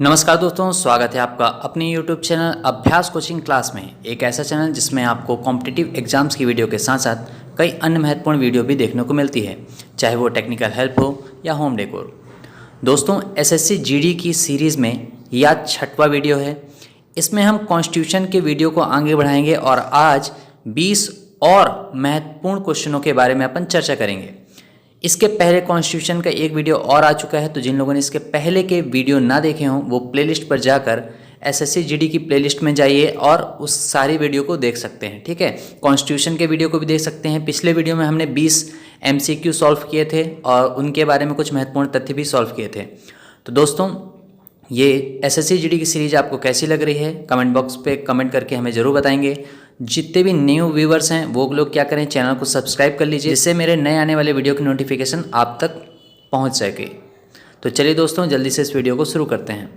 नमस्कार दोस्तों, स्वागत है आपका अपने YouTube चैनल अभ्यास कोचिंग क्लास में। एक ऐसा चैनल जिसमें आपको कॉम्पिटिटिव एग्जाम्स की वीडियो के साथ साथ कई अन्य महत्वपूर्ण वीडियो भी देखने को मिलती है, चाहे वो टेक्निकल हेल्प हो या होम डेकोर। दोस्तों, एसएससी जीडी की सीरीज़ में यह 6वां वीडियो है। इसमें हम कॉन्स्टिट्यूशन के वीडियो को आगे बढ़ाएंगे और आज 20 और महत्वपूर्ण क्वेश्चनों के बारे में अपन चर्चा करेंगे। इसके पहले कॉन्स्टिट्यूशन का एक वीडियो और आ चुका है, तो जिन लोगों ने इसके पहले के वीडियो ना देखे हों वो प्लेलिस्ट पर जाकर एसएससी जीडी की प्लेलिस्ट में जाइए और उस सारी वीडियो को देख सकते हैं। ठीक है, कॉन्स्टिट्यूशन के वीडियो को भी देख सकते हैं। पिछले वीडियो में हमने 20 एमसीक्यू सॉल्व किए थे और उनके बारे में कुछ महत्वपूर्ण तथ्य भी सॉल्व किए थे। तो दोस्तों, ये एसएससी जीडी की सीरीज आपको कैसी लग रही है कमेंट बॉक्स पे कमेंट करके हमें ज़रूर बताएंगे। जितने भी न्यू व्यूवर्स हैं वो लोग क्या करें, चैनल को सब्सक्राइब कर लीजिए, जिससे मेरे नए आने वाले वीडियो की नोटिफिकेशन आप तक पहुंच सके। तो चलिए दोस्तों, जल्दी से इस वीडियो को शुरू करते हैं।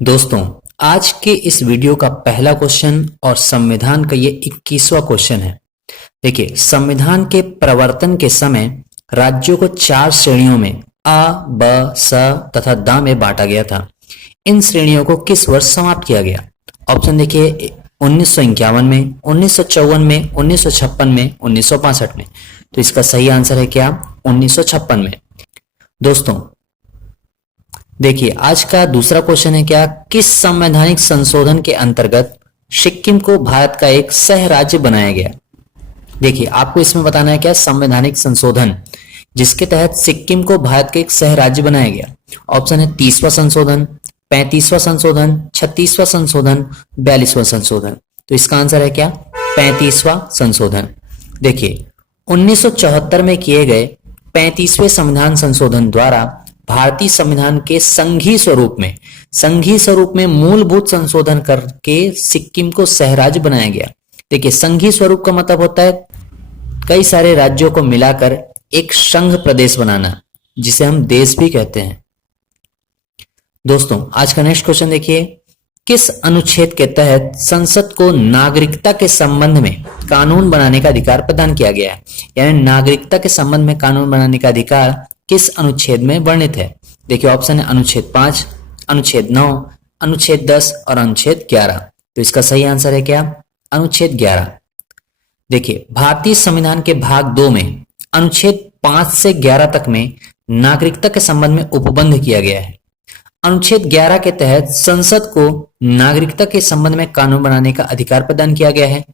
दोस्तों, आज के इस वीडियो का पहला क्वेश्चन और संविधान का ये 21वां क्वेश्चन है। देखिए, संविधान के प्रवर्तन के समय राज्यों को 4 श्रेणियों में आ, ब, स तथा द में बांटा गया था। इन श्रेणियों को किस वर्ष समाप्त किया गया? ऑप्शन देखिए, 1951 में, 1954 में, 1956 में, 1965 में। तो इसका सही आंसर है क्या? 1956 में। दोस्तों देखिए, आज का दूसरा क्वेश्चन है क्या, किस संवैधानिक संशोधन के अंतर्गत सिक्किम को भारत का एक सह राज्य बनाया गया? देखिए, आपको इसमें बताना है क्या, संवैधानिक संशोधन जिसके तहत सिक्किम को भारत का एक सह राज्य बनाया गया। ऑप्शन है 30वां संशोधन, 35वां संशोधन, 36वां संशोधन, 42वां संशोधन। तो इसका आंसर है क्या? 35वां संशोधन। देखिए, 1974 में किए गए 35वें संविधान संशोधन द्वारा भारतीय संविधान के संघीय स्वरूप में मूलभूत संशोधन करके सिक्किम को सहराज्य बनाया गया। देखिए, संघीय स्वरूप का मतलब होता है कई सारे राज्यों को मिलाकर एक संघ प्रदेश बनाना, जिसे हम देश भी कहते हैं। दोस्तों, आज का नेक्स्ट क्वेश्चन देखिए, किस अनुच्छेद के तहत संसद को नागरिकता के संबंध में कानून बनाने का अधिकार प्रदान किया गया है? यानी नागरिकता के संबंध में कानून बनाने का अधिकार किस अनुच्छेद में वर्णित है? देखिए, ऑप्शन है अनुच्छेद 5, अनुच्छेद 9, अनुच्छेद 10 और अनुच्छेद 11। तो इसका सही आंसर है क्या? अनुच्छेद 11। देखिए, भारतीय संविधान के भाग 2 में अनुच्छेद 5 से 11 तक में नागरिकता के संबंध में उपबंध किया गया है। अनुच्छेद 11 के तहत संसद को नागरिकता के संबंध में कानून बनाने का अधिकार प्रदान किया गया है,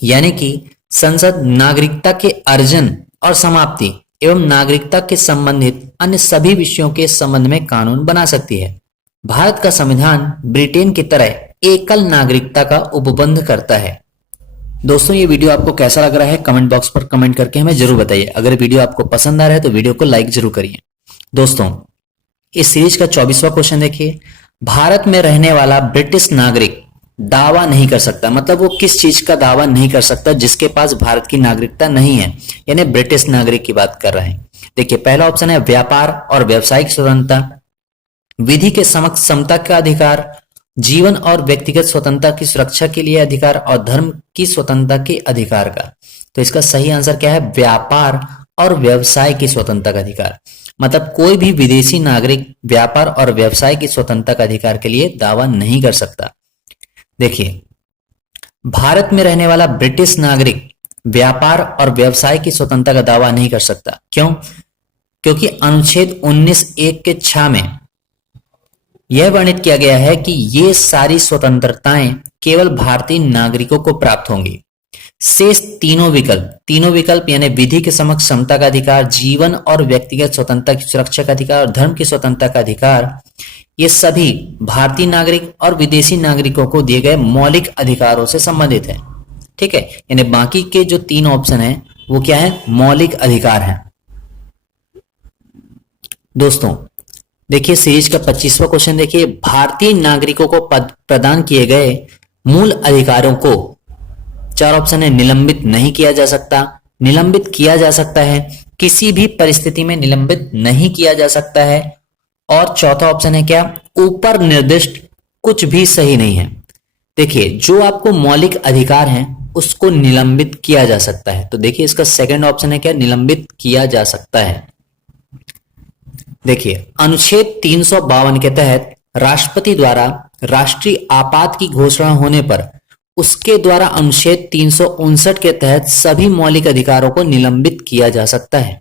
यानी कि संसद नागरिकता के अर्जन और समाप्ति एवं नागरिकता के संबंधित अन्य सभी विषयों के संबंध में कानून बना सकती है। भारत का संविधान ब्रिटेन की तरह एकल नागरिकता का उपबंध करता है। दोस्तों, ये वीडियो आपको कैसा लग रहा है कमेंट बॉक्स पर कमेंट करके हमें जरूर बताइए। अगर वीडियो आपको पसंद आ रहा है तो वीडियो को लाइक जरूर करिए। दोस्तों, इस सीरीज का 24वां क्वेश्चन देखिए, भारत में रहने वाला ब्रिटिश नागरिक दावा नहीं कर सकता, मतलब वो किस चीज का दावा नहीं कर सकता जिसके पास भारत की नागरिकता नहीं है, यानी ब्रिटिश नागरिक की बात कर रहे हैं। देखिए, पहला ऑप्शन है व्यापार और व्यवसायिक स्वतंत्रता, विधि के समक्ष समता का अधिकार, जीवन और व्यक्तिगत स्वतंत्रता की सुरक्षा के लिए अधिकार और धर्म की स्वतंत्रता के अधिकार का। तो इसका सही आंसर क्या है? व्यापार और व्यवसाय की स्वतंत्रता का अधिकार। मतलब कोई भी विदेशी नागरिक व्यापार और व्यवसाय की स्वतंत्रता का अधिकार के लिए दावा नहीं कर सकता। देखिए, भारत में रहने वाला ब्रिटिश नागरिक व्यापार और व्यवसाय की स्वतंत्रता का दावा नहीं कर सकता। क्यों? क्योंकि अनुच्छेद 19(1) के 6 में यह वर्णित किया गया है कि ये सारी स्वतंत्रताएं केवल भारतीय नागरिकों को प्राप्त होंगी। शेष तीनों विकल्प यानी विधि के समक्ष समता का अधिकार, जीवन और व्यक्तिगत स्वतंत्रता की सुरक्षा का अधिकार और धर्म की स्वतंत्रता का अधिकार, ये सभी भारतीय नागरिक और विदेशी नागरिकों को दिए गए मौलिक अधिकारों से संबंधित है। ठीक है, यानी बाकी के जो 3 ऑप्शन है वो क्या है? मौलिक अधिकार हैं। दोस्तों देखिए, सीरीज का 25वां क्वेश्चन देखिए, भारतीय नागरिकों को प्रदान किए गए मूल अधिकारों को 4 ऑप्शन है, निलंबित नहीं किया जा सकता, निलंबित किया जा सकता है, किसी भी परिस्थिति में निलंबित नहीं किया जा सकता है, और चौथा ऑप्शन है क्या? ऊपर निर्दिष्ट कुछ भी सही नहीं है। देखिए, जो आपको मौलिक अधिकार हैं उसको निलंबित किया जा सकता है। तो देखिए, इसका सेकंड ऑप्शन है क्या? निलंबित किया जा सकता है। देखिए अनुच्छेद 352 के तहत राष्ट्रपति द्वारा राष्ट्रीय आपात की घोषणा होने पर उसके द्वारा अनुच्छेद 359 के तहत सभी मौलिक अधिकारों को निलंबित किया जा सकता है।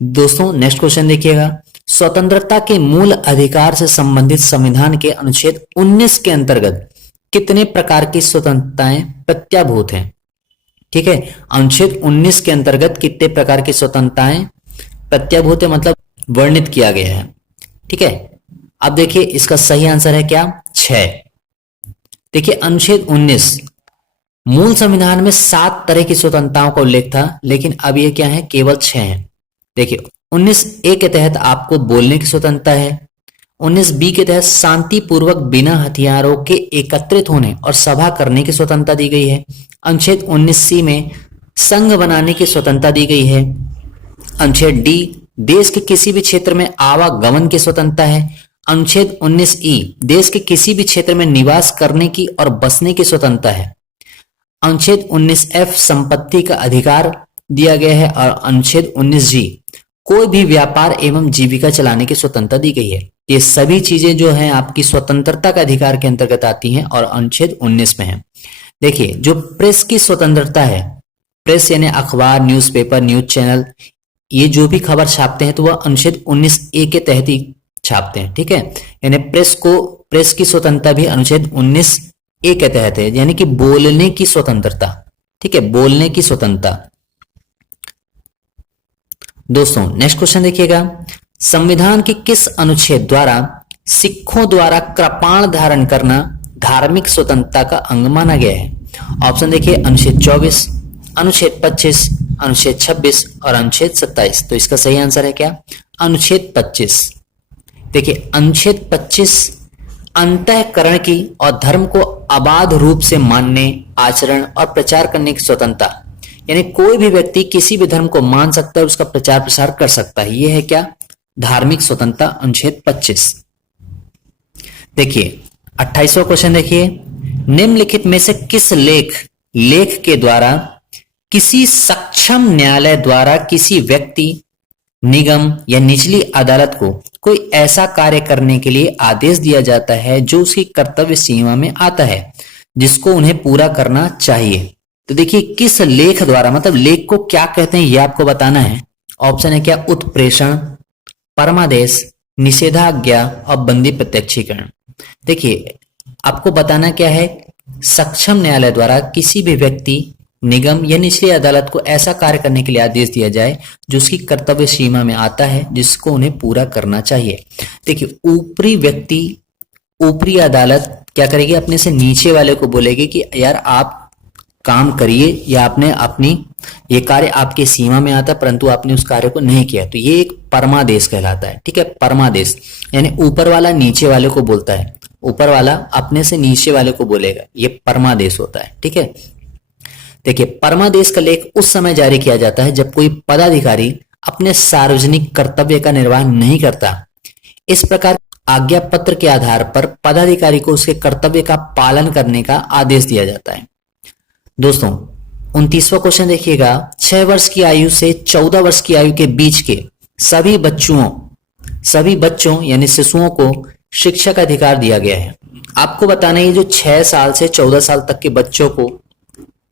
दोस्तों नेक्स्ट क्वेश्चन देखिएगा, स्वतंत्रता के मूल अधिकार से संबंधित संविधान के अनुच्छेद 19 के अंतर्गत कितने प्रकार की स्वतंत्रताएं प्रत्याभूत हैं? ठीक है, अनुच्छेद 19 के अंतर्गत कितने प्रकार की स्वतंत्रताएं प्रत्याभूत है, मतलब वर्णित किया गया है। ठीक है, अब देखिए इसका सही आंसर है क्या? 6। देखिए अनुच्छेद 19 मूल संविधान में 7 तरह की स्वतंत्रताओं का उल्लेख था, लेकिन अब ये क्या है? केवल 6 है। देखिए 19A के तहत आपको बोलने की स्वतंत्रता है। 19B के तहत शांतिपूर्वक बिना हथियारों के एकत्रित होने और सभा करने की स्वतंत्रता दी गई है। अनुच्छेद 19C में संघ बनाने की स्वतंत्रता दी गई है। अनुच्छेद D देश के किसी भी क्षेत्र में आवागमन की स्वतंत्रता है। अनुच्छेद 19E देश के किसी भी क्षेत्र में निवास करने की और बसने की स्वतंत्रता है। अनुच्छेद 19F संपत्ति का अधिकार दिया गया है और अनुच्छेद 19G कोई भी व्यापार एवं जीविका चलाने की स्वतंत्रता दी गई है। ये सभी चीजें जो हैं आपकी स्वतंत्रता का अधिकार के अंतर्गत आती हैं और अनुच्छेद 19 में है। देखिए जो प्रेस की स्वतंत्रता है, प्रेस यानी अखबार, न्यूज़पेपर, न्यूज चैनल, ये जो भी खबर छापते हैं तो वह अनुच्छेद 19A के तहत ही छापते हैं। ठीक है, यानी प्रेस की स्वतंत्रता भी अनुच्छेद 19A के तहत है, यानी कि बोलने की स्वतंत्रता। ठीक है, बोलने की स्वतंत्रता। दोस्तों नेक्स्ट क्वेश्चन देखिएगा, संविधान के किस अनुच्छेद द्वारा सिखों द्वारा कृपाण धारण करना धार्मिक स्वतंत्रता का अंग माना गया है? ऑप्शन देखिए, अनुच्छेद 24, अनुच्छेद 25, अनुच्छेद 26 और अनुच्छेद 27। तो इसका सही आंसर है क्या? अनुच्छेद 25। देखिए अनुच्छेद 25 अंतःकरण की और धर्म को अबाध रूप से मानने, आचरण और प्रचार करने की स्वतंत्रता, यानी कोई भी व्यक्ति किसी भी धर्म को मान सकता है, उसका प्रचार प्रसार कर सकता है। यह है क्या? धार्मिक स्वतंत्रता, अनुच्छेद 25। देखिए 28वां क्वेश्चन देखिए, निम्नलिखित में से किस लेख के द्वारा किसी सक्षम न्यायालय द्वारा किसी व्यक्ति, निगम या निचली अदालत को कोई ऐसा कार्य करने के लिए आदेश दिया जाता है जो उसकी कर्तव्य सीमा में आता है, जिसको उन्हें पूरा करना चाहिए? तो देखिए किस लेख द्वारा, मतलब लेख को क्या कहते हैं यह आपको बताना है। ऑप्शन है क्या? उत्प्रेषण, परमादेश, निषेधाज्ञा और बंदी प्रत्यक्षीकरण। देखिए आपको बताना क्या है, सक्षम न्यायालय द्वारा किसी भी व्यक्ति, निगम या निचली अदालत को ऐसा कार्य करने के लिए आदेश दिया जाए जो उसकी कर्तव्य सीमा में आता है, जिसको उन्हें पूरा करना चाहिए। देखिए ऊपरी व्यक्ति, ऊपरी अदालत क्या करेगी? अपने से नीचे वाले को बोलेगी कि यार आप काम करिए, या आपने अपनी ये कार्य आपके सीमा में आता है परंतु आपने उस कार्य को नहीं किया, तो ये एक परमादेश कहलाता है। ठीक है, परमादेश यानी ऊपर वाला नीचे वाले को बोलता है, ऊपर वाला अपने से नीचे वाले को बोलेगा, ये परमादेश होता है। ठीक है, देखिए परमादेश का लेख उस समय जारी किया जाता है जब कोई पदाधिकारी अपने सार्वजनिक कर्तव्य का निर्वाह नहीं करता। इस प्रकार आज्ञा पत्र के आधार पर पदाधिकारी को उसके कर्तव्य का पालन करने का आदेश दिया जाता है। दोस्तों 29वां क्वेश्चन देखिएगा, 6 वर्ष की आयु से 14 वर्ष की आयु के बीच के सभी बच्चों यानी शिशुओं को शिक्षा का अधिकार दिया गया है। आपको बताना है जो 6 साल से 14 साल तक के बच्चों को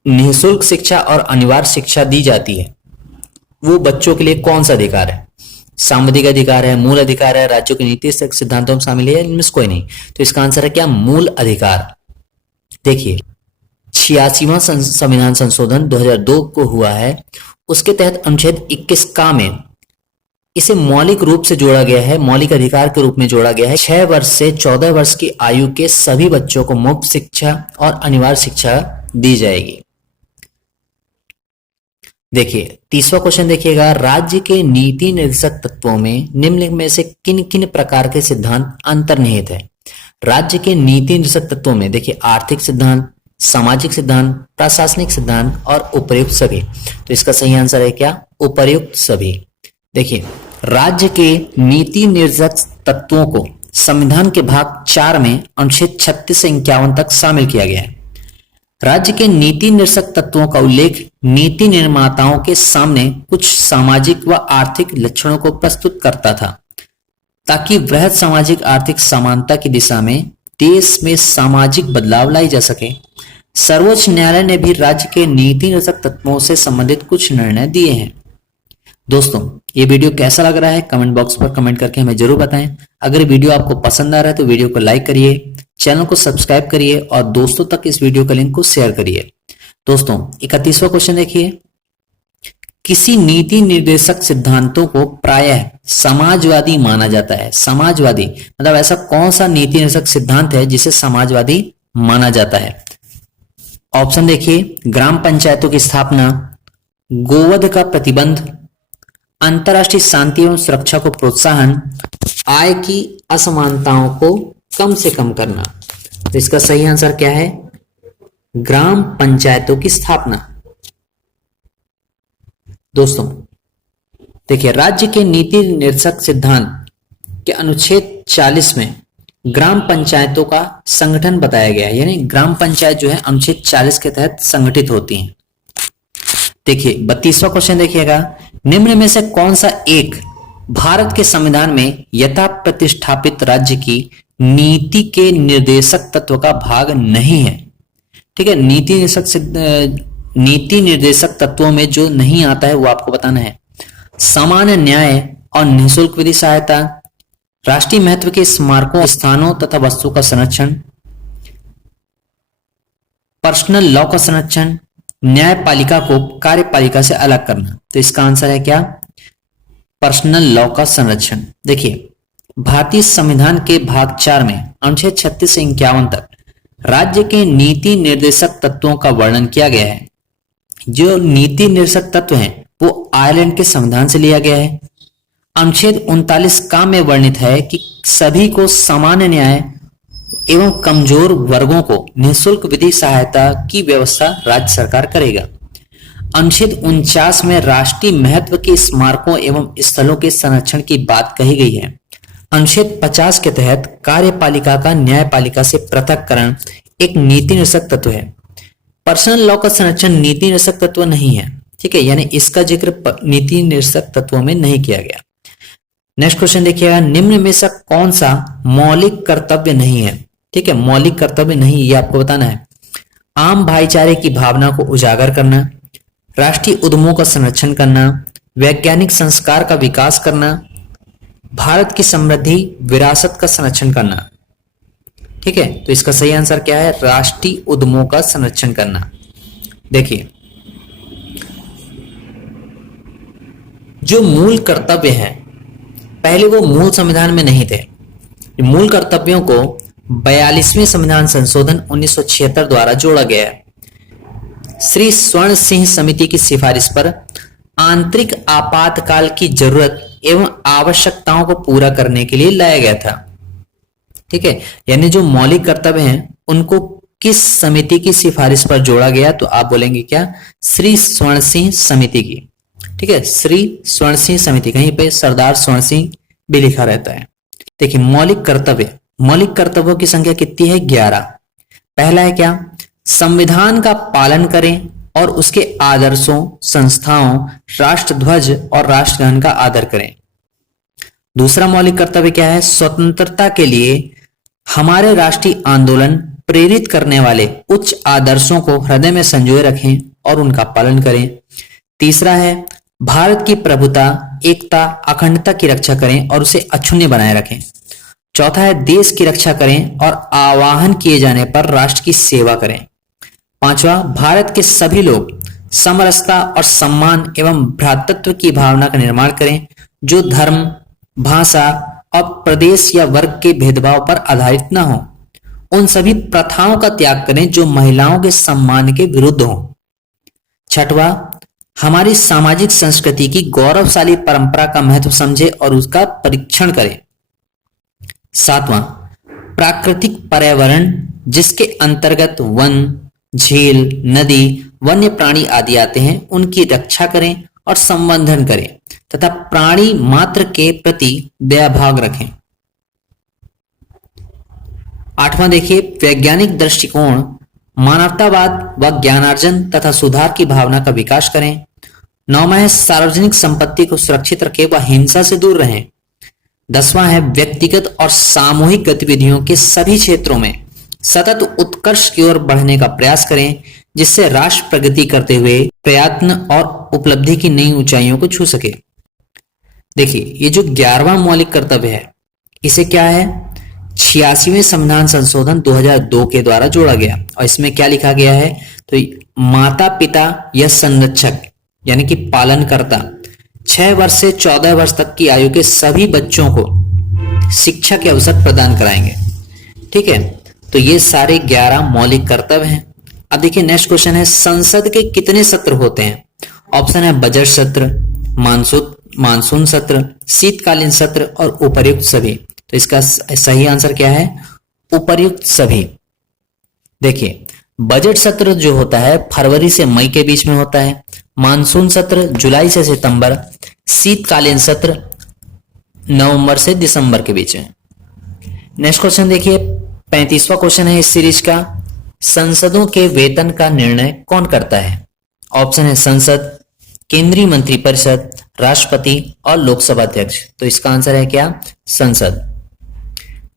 निःशुल्क शिक्षा और अनिवार्य शिक्षा दी जाती है, वो बच्चों के लिए कौन सा अधिकार है? सांविधिक अधिकार है, मूल अधिकार है, राज्यों की नीति सिद्धांतों में शामिल है, इनमें से कोई नहीं? तो इसका आंसर है क्या? मूल अधिकार। देखिए 86वां संविधान संशोधन 2002 को हुआ है, उसके तहत अनुच्छेद 21 का में इसे मौलिक रूप से जोड़ा गया है, मौलिक अधिकार के रूप में जोड़ा गया है। 6 वर्ष से 14 वर्ष की आयु के सभी बच्चों को मुफ्त शिक्षा और अनिवार्य शिक्षा दी जाएगी। देखिए 30वां क्वेश्चन देखिएगा, राज्य के नीति निर्देशक तत्वों में निम्नलिखित में से किन किन प्रकार के सिद्धांत अंतर्निहित है? राज्य के नीति निर्देशक तत्वों में देखिए आर्थिक सिद्धांत, सामाजिक सिद्धांत, प्रशासनिक सिद्धांत और उपर्युक्त सभी। तो इसका सही आंसर है क्या? उपर्युक्त सभी। देखिए राज्य के नीति निर्देशक तत्वों को संविधान के भाग 4 में अनुच्छेद 36 से 51 तक शामिल किया गया है। राज्य के नीति निर्देशक तत्वों का उल्लेख नीति निर्माताओं के सामने कुछ सामाजिक व आर्थिक लक्षणों को प्रस्तुत करता था ताकि वृहद सामाजिक आर्थिक समानता की दिशा में देश में सामाजिक बदलाव लाई जा सके। सर्वोच्च न्यायालय ने भी राज्य के नीति निर्देशक तत्वों से संबंधित कुछ निर्णय दिए हैं। दोस्तों, ये वीडियो कैसा लग रहा है कमेंट बॉक्स पर कमेंट करके हमें जरूर बताएं। अगर वीडियो आपको पसंद आ रहा है तो वीडियो को लाइक करिए, चैनल को सब्सक्राइब करिए और दोस्तों तक इस वीडियो का लिंक को शेयर करिए। दोस्तों, 31वां क्वेश्चन देखिए, किसी नीति निर्देशक सिद्धांतों को प्रायः समाजवादी माना जाता है। समाजवादी मतलब ऐसा कौन सा नीति निर्देशक सिद्धांत है जिसे समाजवादी माना जाता है? ऑप्शन देखिए, ग्राम पंचायतों की स्थापना, गोवध का प्रतिबंध, अंतरराष्ट्रीय शांति एवं सुरक्षा को प्रोत्साहन, आय की असमानताओं को कम से कम करना। तो इसका सही आंसर क्या है? ग्राम पंचायतों की स्थापना। दोस्तों देखिए, राज्य के नीति निर्देशक सिद्धांत के अनुच्छेद 40 में ग्राम पंचायतों का संगठन बताया गया है, यानी ग्राम पंचायत जो है अनुच्छेद 40 के तहत संगठित होती हैं। देखिए 32वां क्वेश्चन देखिएगा, निम्न में से कौन सा एक भारत के संविधान में यथा प्रतिष्ठापित राज्य की नीति के निर्देशक तत्व का भाग नहीं है? ठीक है, नीति निर्देशक तत्वों में जो नहीं आता है वो आपको बताना है। सामान्य न्याय और निःशुल्क विधि सहायता, राष्ट्रीय महत्व के स्मारकों, स्थानों तथा वस्तु का संरक्षण, पर्सनल लॉ का संरक्षण, न्यायपालिका को कार्यपालिका से अलग करना। तो इसका आंसर है क्या? पर्सनल लॉ का संरक्षण। देखिए, भारतीय संविधान के भाग 4 में अनुच्छेद 36 से 51 तक राज्य के नीति निर्देशक तत्वों का वर्णन किया गया है। जो नीति निर्देशक तत्व हैं वो आयरलैंड के संविधान से लिया गया है। अनुच्छेद 39 का में वर्णित है कि सभी को सामान्य न्याय एवं कमजोर वर्गों को निःशुल्क विधि सहायता की व्यवस्था राज्य सरकार करेगा। अनुच्छेद 49 में राष्ट्रीय महत्व के स्मारकों एवं स्थलों के संरक्षण की बात कही गई है। अनुच्छेद 50 के तहत कार्यपालिका का न्यायपालिका से पृथक्करण एक नीति निर्देशक तत्व है। पर्सनल लॉ का संरक्षण नीति निर्देशक तत्व नहीं है। ठीक है, यानी इसका जिक्र नीति निर्देशक तत्वों में नहीं किया गया। नेक्स्ट क्वेश्चन देखिएगा, निम्न में से कौन सा मौलिक कर्तव्य नहीं है? ठीक है, मौलिक कर्तव्य नहीं, ये आपको बताना है। आम भाईचारे की भावना को उजागर करना, राष्ट्रीय उद्यमों का संरक्षण करना, वैज्ञानिक संस्कार का विकास करना, भारत की समृद्धि विरासत का संरक्षण करना। ठीक है, तो इसका सही आंसर क्या है? राष्ट्रीय उद्यमों का संरक्षण करना। देखिए, जो मूल कर्तव्य है पहले वो मूल संविधान में नहीं थे। मूल कर्तव्यों को 42वें संविधान संशोधन 1976 द्वारा जोड़ा गया है। श्री स्वर्ण सिंह समिति की सिफारिश पर आंतरिक आपातकाल की जरूरत एवं आवश्यकताओं को पूरा करने के लिए लाया गया था। ठीक है, यानी जो मौलिक कर्तव्य हैं उनको किस समिति की सिफारिश पर जोड़ा गया? तो आप बोलेंगे क्या? श्री स्वर्ण सिंह समिति की। ठीक है, श्री स्वर्ण सिंह समिति, कहीं पे सरदार स्वर्ण सिंह भी लिखा रहता है। देखिए, मौलिक कर्तव्यों की संख्या कितनी है? 11। पहला है क्या? संविधान का पालन करें और उसके आदर्शों, संस्थाओं, राष्ट्रध्वज और राष्ट्रगान का आदर करें। दूसरा मौलिक कर्तव्य क्या है? स्वतंत्रता के लिए हमारे राष्ट्रीय आंदोलन प्रेरित करने वाले उच्च आदर्शों को हृदय में संजोए रखें और उनका पालन करें। तीसरा है, भारत की प्रभुता, एकता, अखंडता की रक्षा करें और उसे अक्षुण्य बनाए रखें। चौथा है, देश की रक्षा करें और आह्वान किए जाने पर राष्ट्र की सेवा करें। पांचवा, भारत के सभी लोग समरसता और सम्मान एवं भ्रातृत्व की भावना का निर्माण करें, जो धर्म, भाषा और प्रदेश या वर्ग के भेदभाव पर आधारित न हो। उन सभी प्रथाओं का त्याग करें जो महिलाओं के सम्मान के विरुद्ध हो। छठवां, हमारी सामाजिक संस्कृति की गौरवशाली परंपरा का महत्व समझे और उसका परीक्षण करें। सातवां, प्राकृतिक पर्यावरण जिसके अंतर्गत वन, झील, नदी, वन्य प्राणी आदि आते हैं, उनकी रक्षा करें और संवर्धन करें तथा प्राणी मात्र के प्रति दयाभाव रखें। आठवां देखिए, वैज्ञानिक दृष्टिकोण, मानवतावाद व ज्ञानार्जन तथा सुधार की भावना का विकास करें। नौवां है, सार्वजनिक संपत्ति को सुरक्षित रखें व हिंसा से दूर रहें। 10वां है व्यक्तिगत और सामूहिक गतिविधियों के सभी क्षेत्रों में सतत उत्कर्ष की ओर बढ़ने का प्रयास करें, जिससे राष्ट्र प्रगति करते हुए प्रयत्न और उपलब्धि की नई ऊंचाइयों को छू सके। देखिए, ये जो 11वां मौलिक कर्तव्य है, इसे क्या है, 86वें संविधान संशोधन 2002 के द्वारा जोड़ा गया। और इसमें क्या लिखा गया है, तो माता पिता या संरक्षक यानी कि पालनकर्ता 6 वर्ष से 14 वर्ष तक की आयु के सभी बच्चों को शिक्षा के अवसर प्रदान कराएंगे। ठीक है, तो ये सारे 11 मौलिक कर्तव्य हैं। अब देखिए नेक्स्ट क्वेश्चन है, संसद के कितने सत्र होते हैं? ऑप्शन है बजट सत्र, मानसून सत्र, शीतकालीन सत्र और उपर्युक्त सभी। तो इसका सही आंसर क्या है, उपर्युक्त सभी। देखिए, बजट सत्र जो होता है फरवरी से मई के बीच में होता है, मानसून सत्र जुलाई से सितंबर, शीतकालीन सत्र नवंबर से दिसंबर के बीच में। नेक्स्ट क्वेश्चन देखिए, 35वां क्वेश्चन है इस सीरीज का, संसदों के वेतन का निर्णय कौन करता है? ऑप्शन है संसद, केंद्रीय मंत्रिपरिषद, राष्ट्रपति और लोकसभा अध्यक्ष। तो इसका आंसर है क्या, संसद।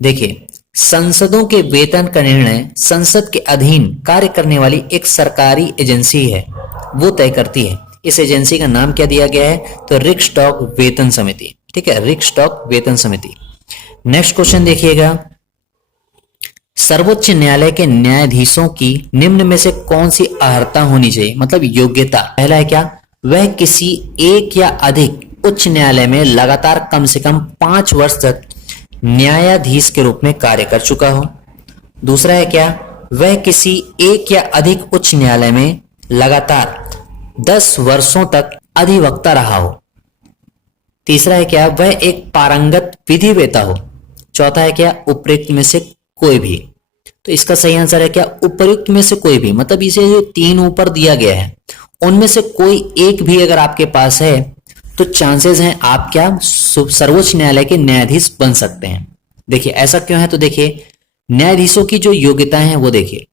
देखिए, संसदों के वेतन का निर्णय संसद के अधीन कार्य करने वाली एक सरकारी एजेंसी है, वो तय करती है। इस एजेंसी का नाम क्या दिया गया है, तो रिक्सडॉग वेतन समिति। ठीक है, रिक्सडॉग वेतन समिति। नेक्स्ट क्वेश्चन देखिएगा, सर्वोच्च न्यायालय के न्यायाधीशों की निम्न में से कौन सी अर्हता होनी चाहिए, मतलब योग्यता। पहला है क्या, वह किसी एक या अधिक उच्च न्यायालय में लगातार कम से कम 5 वर्ष तक न्यायाधीश के रूप में कार्य कर चुका हो। दूसरा है क्या, वह किसी एक या अधिक उच्च न्यायालय में लगातार 10 वर्षों तक अधिवक्ता रहा हो। तीसरा है क्या, वह एक पारंगत विधिवेता हो। चौथा है क्या, उपयुक्त में से कोई भी। तो इसका सही आंसर है क्या, उपयुक्त में से कोई भी, मतलब इसे जो 3 ऊपर दिया गया है उनमें से कोई एक भी अगर आपके पास है तो चांसेस हैं आप क्या सर्वोच्च न्यायालय के न्यायाधीश बन सकते हैं। देखिए ऐसा क्यों है, तो देखिए न्यायाधीशों की जो योग्यताएं हैं वो देखिए,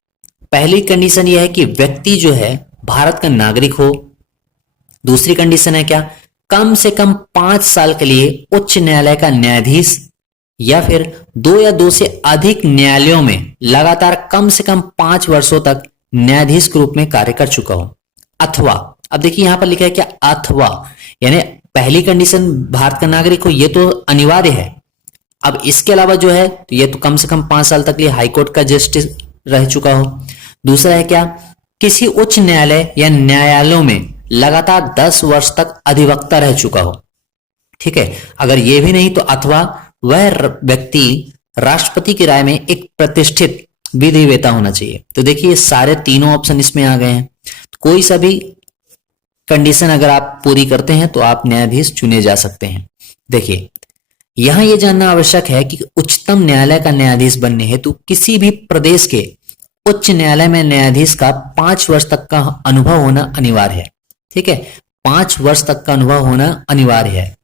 पहली कंडीशन यह है कि व्यक्ति जो है भारत का नागरिक हो। दूसरी कंडीशन है क्या, कम से कम 5 साल के लिए उच्च न्यायालय का न्यायाधीश या फिर 2 या 2 से अधिक न्यायालयों में लगातार कम से कम 5 वर्षों तक न्यायाधीश के रूप में कार्य कर चुका हो। अथवा, अब देखिए यहां पर लिखा है क्या, अथवा, यानी पहली कंडीशन भारत का नागरिक हो, ये तो अनिवार्य है। अब इसके अलावा जो है तो ये तो कम से कम 5 साल तक लिए हाईकोर्ट का जस्टिस रह चुका हो। दूसरा है क्या, किसी उच्च न्यायालय या न्यायालयों में लगातार 10 वर्ष तक अधिवक्ता रह चुका हो। ठीक है, अगर ये भी नहीं तो अथवा वह व्यक्ति राष्ट्रपति की राय में एक प्रतिष्ठित विधिवेता होना चाहिए। तो देखिए सारे तीनों ऑप्शन इसमें आ गए हैं। कोई सा भी कंडीशन अगर आप पूरी करते हैं तो आप न्यायाधीश चुने जा सकते हैं। देखिए यहां यह जानना आवश्यक है कि उच्चतम न्यायालय का न्यायाधीश बनने हेतु किसी भी प्रदेश के उच्च न्यायालय में न्यायाधीश का 5 वर्ष तक का अनुभव होना अनिवार्य है। ठीक है, 5 वर्ष तक का अनुभव होना अनिवार्य है।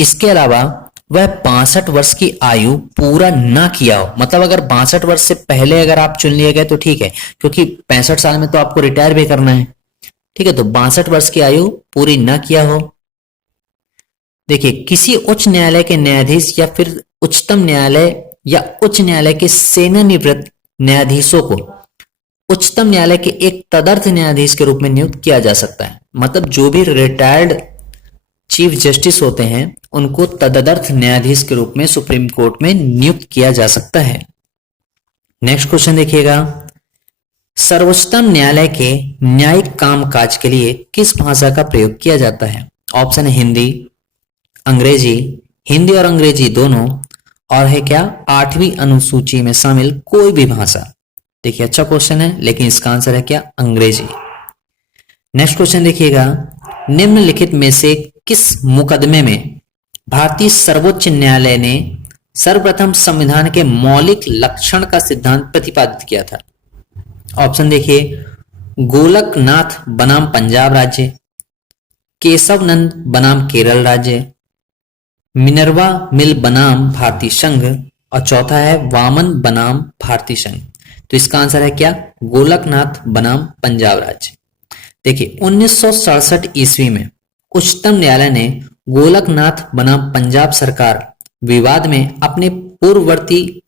इसके अलावा वह 62 वर्ष की आयु पूरा ना किया हो, मतलब अगर 62 वर्ष से पहले अगर आप चुन लिए गए तो ठीक है, क्योंकि 65 साल में तो आपको रिटायर भी करना है। ठीक है, तो 62 वर्ष की आयु पूरी ना किया हो। देखिए किसी उच्च न्यायालय के न्यायाधीश या फिर उच्चतम न्यायालय या उच्च न्यायालय के सेवानिवृत्त न्यायाधीशों को उच्चतम न्यायालय के एक तदर्थ न्यायाधीश के रूप में नियुक्त किया जा सकता है। मतलब जो भी रिटायर्ड चीफ जस्टिस होते हैं उनको तदर्थ न्यायाधीश के रूप में सुप्रीम कोर्ट में नियुक्त किया जा सकता है। नेक्स्ट क्वेश्चन देखिएगा, सर्वोच्चतम न्यायालय के न्यायिक कामकाज के लिए किस भाषा का प्रयोग किया जाता है? ऑप्शन है हिंदी, अंग्रेजी, हिंदी और अंग्रेजी दोनों, और है क्या 8वीं अनुसूची में शामिल कोई भी भाषा। देखिए अच्छा क्वेश्चन है, लेकिन इसका आंसर है क्या, अंग्रेजी। नेक्स्ट क्वेश्चन देखिएगा, निम्नलिखित में से किस मुकदमे में भारतीय सर्वोच्च न्यायालय ने सर्वप्रथम संविधान के मौलिक लक्षण का सिद्धांत प्रतिपादित किया था? ऑप्शन देखिए, गोलकनाथ बनाम पंजाब राज्य, केशव नंद बनाम केरल राज्य, मिनर्वा मिल बनाम भारतीय संघ, और चौथा है वामन बनाम भारतीय संघ। तो इसका आंसर है क्या, गोलकनाथ बनाम पंजाब राज्य। देखिए 1967 ईस्वी में उच्चतम न्यायालय ने गोलकनाथ बनाम पंजाब सरकार विवाद में अपने पूर्ववर्ती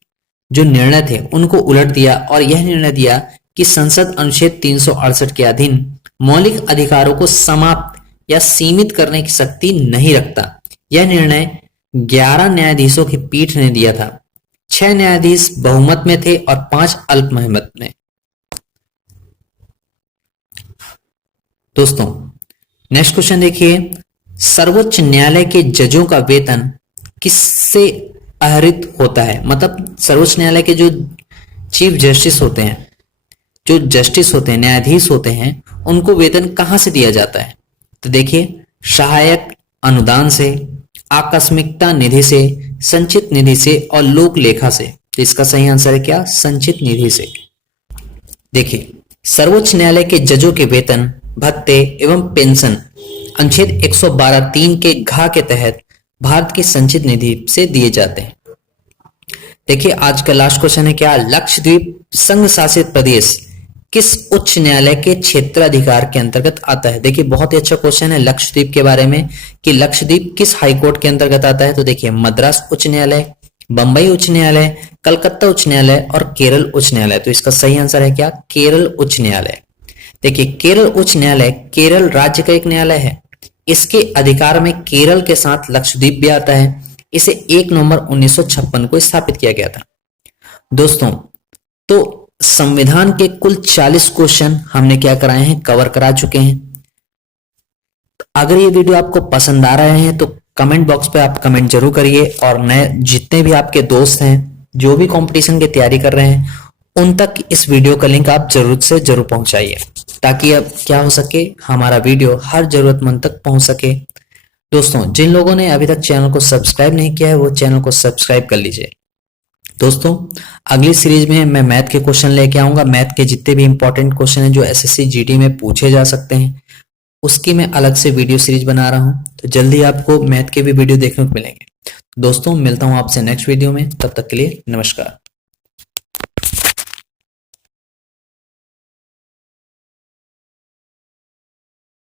जो निर्णय थे उनको उलट दिया और यह निर्णय दिया कि संसद अनुच्छेद 368 के अधीन मौलिक अधिकारों को समाप्त या सीमित करने की शक्ति नहीं रखता। यह निर्णय 11 न्यायाधीशों की पीठ ने दिया था। 6 न्यायाधीश बहुमत में थे और 5 अल्पमत में। दोस्तों नेक्स्ट क्वेश्चन देखिए, सर्वोच्च न्यायालय के जजों का वेतन किससे आहरित होता है? मतलब सर्वोच्च न्यायालय के जो चीफ जस्टिस होते हैं, जो जस्टिस होते हैं, न्यायाधीश होते हैं, उनको वेतन कहां से दिया जाता है? तो देखिए, सहायक अनुदान से, आकस्मिकता निधि से, संचित निधि से और लोक लेखा से। तो इसका सही आंसर है क्या? संचित निधि से। देखिए, सर्वोच्च न्यायालय के जजों के वेतन, भत्ते एवं पेंशन अनुच्छेद 112(3) के घ के तहत भारत की संचित निधि से दिए जाते हैं। देखिए, आज का लास्ट क्वेश्चन है क्या? लक्षद्वीप संघ शासित प्रदेश किस उच्च न्यायालय के क्षेत्राधिकार के अंतर्गत आता है? देखिए, बहुत ही अच्छा क्वेश्चन है लक्षद्वीप के बारे में कि लक्षद्वीप किस हाईकोर्ट के अंतर्गत आता है। तो देखिए, मद्रास उच्च न्यायालय, बंबई उच्च न्यायालय, कलकत्ता उच्च न्यायालय और केरल उच्च न्यायालय। तो इसका सही आंसर है क्या? केरल उच्च न्यायालय। देखिए, केरल उच्च न्यायालय केरल राज्य का एक न्यायालय है। इसके अधिकार में केरल के साथ लक्षद्वीप भी आता है। इसे 1 नवंबर 1956 को स्थापित किया गया था। दोस्तों, तो संविधान के कुल 40 क्वेश्चन हमने क्या कराए हैं? कवर करा चुके हैं। अगर ये वीडियो आपको पसंद आ रहे हैं तो कमेंट बॉक्स पे आप कमेंट जरूर करिए और नए जितने भी आपके दोस्त हैं जो भी कंपटीशन की तैयारी कर रहे हैं उन तक इस वीडियो का लिंक आप जरूर से जरूर पहुंचाइए, ताकि अब क्या हो सके, हमारा वीडियो हर जरूरतमंद तक पहुंच सके। दोस्तों, जिन लोगों ने अभी तक चैनल को सब्सक्राइब नहीं किया है वो चैनल को सब्सक्राइब कर लीजिए। दोस्तों, अगली सीरीज में मैं मैथ के क्वेश्चन लेके आऊंगा। मैथ के जितने भी इंपॉर्टेंट क्वेश्चन हैं जो एसएससी जीडी में पूछे जा सकते हैं, उसकी मैं अलग से वीडियो सीरीज बना रहा हूं। तो जल्दी आपको मैथ के भी वीडियो देखने को मिलेंगे। दोस्तों, मिलता हूं आपसे नेक्स्ट वीडियो में। तब तक के लिए नमस्कार।